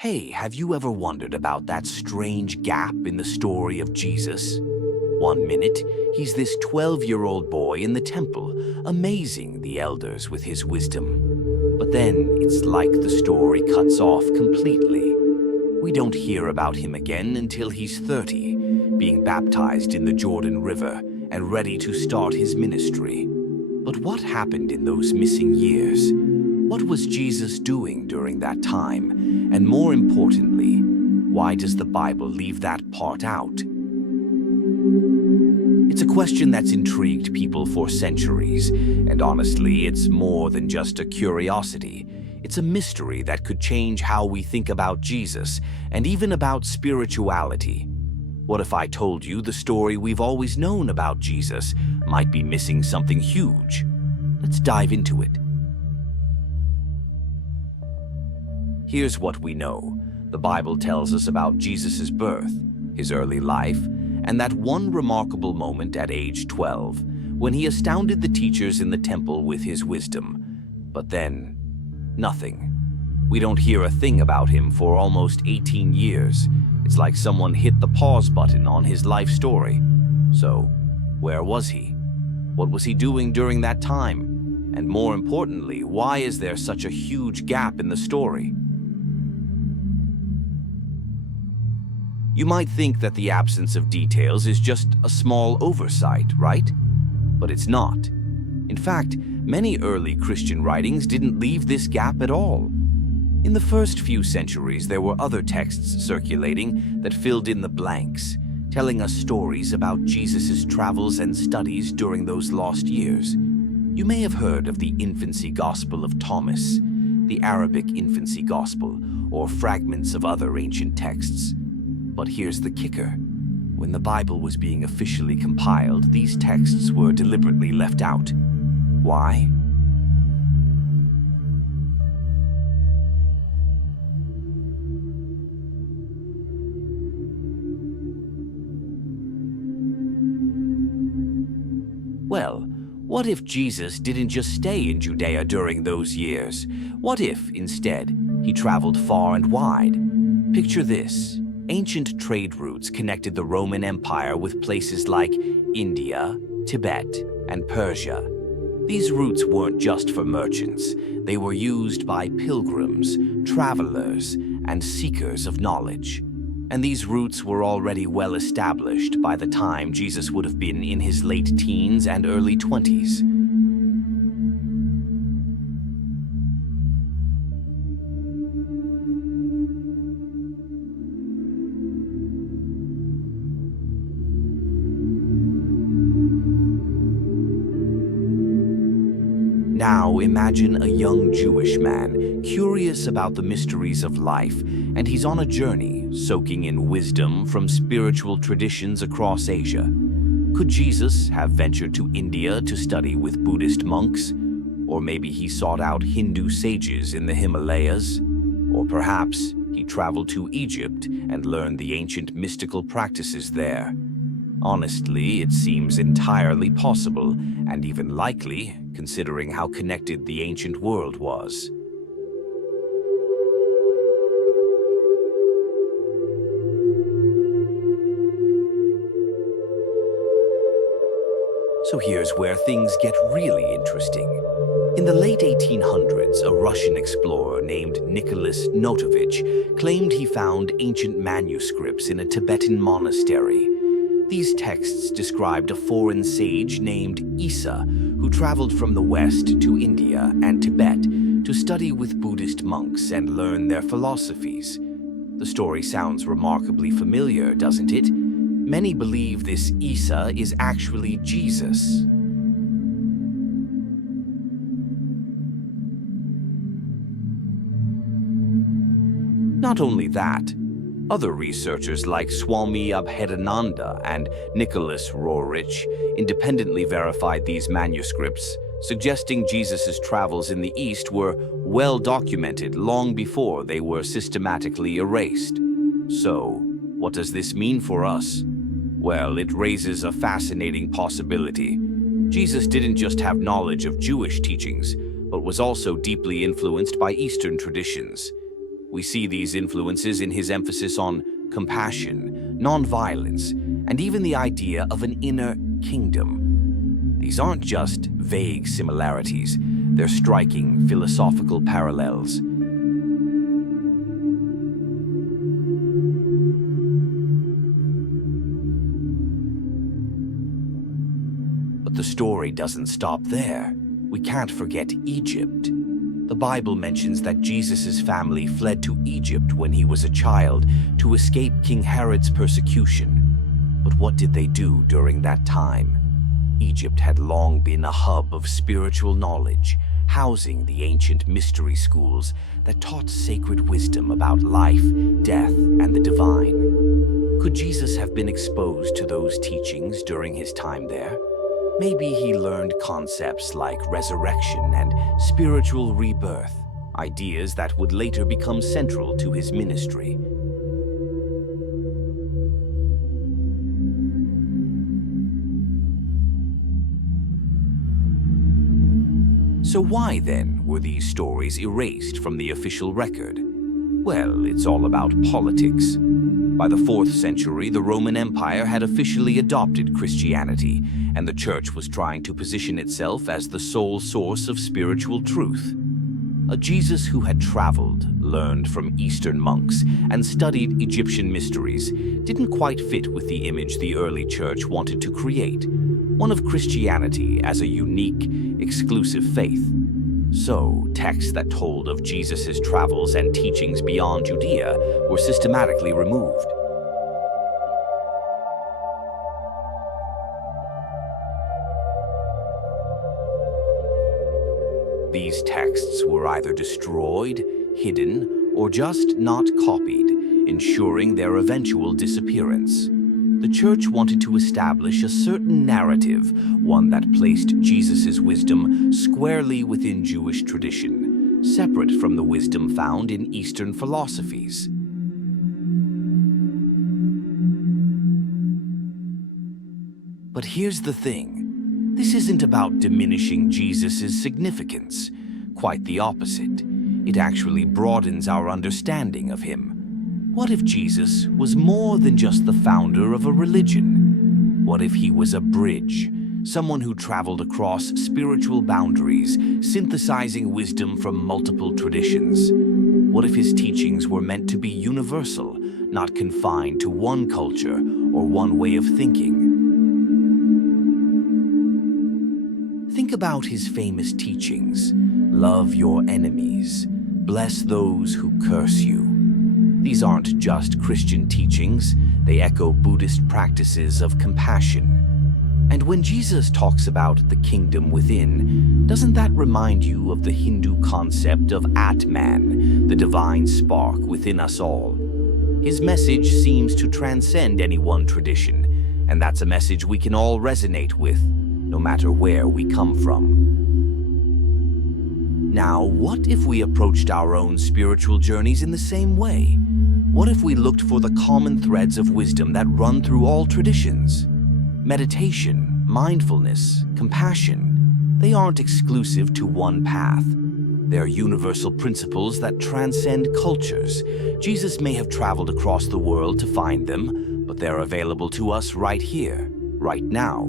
Hey, have you ever wondered about that strange gap in the story of Jesus? One minute, he's this 12-year-old boy in the temple, amazing the elders with his wisdom. But then it's like the story cuts off completely. We don't hear about him again until he's 30, being baptized in the Jordan River and ready to start his ministry. But what happened in those missing years? What was Jesus doing during that time? And more importantly, why does the Bible leave that part out? It's a question that's intrigued people for centuries, and honestly, it's more than just a curiosity. It's a mystery that could change how we think about Jesus, and even about spirituality. What if I told you the story we've always known about Jesus might be missing something huge? Let's dive into it. Here's what we know. The Bible tells us about Jesus' birth, his early life, and that one remarkable moment at age 12, when he astounded the teachers in the temple with his wisdom. But then, nothing. We don't hear a thing about him for almost 18 years. It's like someone hit the pause button on his life story. So, where was he? What was he doing during that time? And more importantly, why is there such a huge gap in the story? You might think that the absence of details is just a small oversight, right? But it's not. In fact, many early Christian writings didn't leave this gap at all. In the first few centuries, there were other texts circulating that filled in the blanks, telling us stories about Jesus' travels and studies during those lost years. You may have heard of the infancy gospel of Thomas, the Arabic infancy gospel, or fragments of other ancient texts. But here's the kicker. When the Bible was being officially compiled, these texts were deliberately left out. Why? Well, what if Jesus didn't just stay in Judea during those years? What if, instead, he traveled far and wide? Picture this. Ancient trade routes connected the Roman Empire with places like India, Tibet, and Persia. These routes weren't just for merchants. They were used by pilgrims, travelers, and seekers of knowledge. And these routes were already well established by the time Jesus would have been in his late teens and early 20s. Now imagine a young Jewish man, curious about the mysteries of life, and he's on a journey, soaking in wisdom from spiritual traditions across Asia. Could Jesus have ventured to India to study with Buddhist monks? Or maybe he sought out Hindu sages in the Himalayas? Or perhaps he traveled to Egypt and learned the ancient mystical practices there. Honestly, it seems entirely possible, and even likely, considering how connected the ancient world was. So here's where things get really interesting. In the late 1800s, a Russian explorer named Nicholas Notovich claimed he found ancient manuscripts in a Tibetan monastery. These texts described a foreign sage named Issa, who traveled from the West to India and Tibet to study with Buddhist monks and learn their philosophies. The story sounds remarkably familiar, doesn't it? Many believe this Issa is actually Jesus. Not only that, other researchers like Swami Abhedananda and Nicholas Roerich independently verified these manuscripts, suggesting Jesus' travels in the East were well documented long before they were systematically erased. So, what does this mean for us? Well, it raises a fascinating possibility. Jesus didn't just have knowledge of Jewish teachings, but was also deeply influenced by Eastern traditions. We see these influences in his emphasis on compassion, nonviolence, and even the idea of an inner kingdom. These aren't just vague similarities, they're striking philosophical parallels. But the story doesn't stop there. We can't forget Egypt. The Bible mentions that Jesus' family fled to Egypt when he was a child to escape King Herod's persecution. But what did they do during that time? Egypt had long been a hub of spiritual knowledge, housing the ancient mystery schools that taught sacred wisdom about life, death, and the divine. Could Jesus have been exposed to those teachings during his time there? Maybe he learned concepts like resurrection and spiritual rebirth, ideas that would later become central to his ministry. So why, then, were these stories erased from the official record? Well, it's all about politics. By the 4th century, the Roman Empire had officially adopted Christianity, and the Church was trying to position itself as the sole source of spiritual truth. A Jesus who had traveled, learned from Eastern monks, and studied Egyptian mysteries didn't quite fit with the image the early Church wanted to create, one of Christianity as a unique, exclusive faith. So, texts that told of Jesus' travels and teachings beyond Judea were systematically removed. These texts were either destroyed, hidden, or just not copied, ensuring their eventual disappearance. The Church wanted to establish a certain narrative, one that placed Jesus' wisdom squarely within Jewish tradition, separate from the wisdom found in Eastern philosophies. But here's the thing. This isn't about diminishing Jesus' significance. Quite the opposite. It actually broadens our understanding of him. What if Jesus was more than just the founder of a religion? What if he was a bridge, someone who traveled across spiritual boundaries, synthesizing wisdom from multiple traditions? What if his teachings were meant to be universal, not confined to one culture or one way of thinking? Think about his famous teachings. Love your enemies. Bless those who curse you. These aren't just Christian teachings, they echo Buddhist practices of compassion. And when Jesus talks about the kingdom within, doesn't that remind you of the Hindu concept of Atman, the divine spark within us all? His message seems to transcend any one tradition, and that's a message we can all resonate with, no matter where we come from. Now, what if we approached our own spiritual journeys in the same way? What if we looked for the common threads of wisdom that run through all traditions? Meditation, mindfulness, compassion, they aren't exclusive to one path. They're universal principles that transcend cultures. Jesus may have traveled across the world to find them, but they're available to us right here, right now.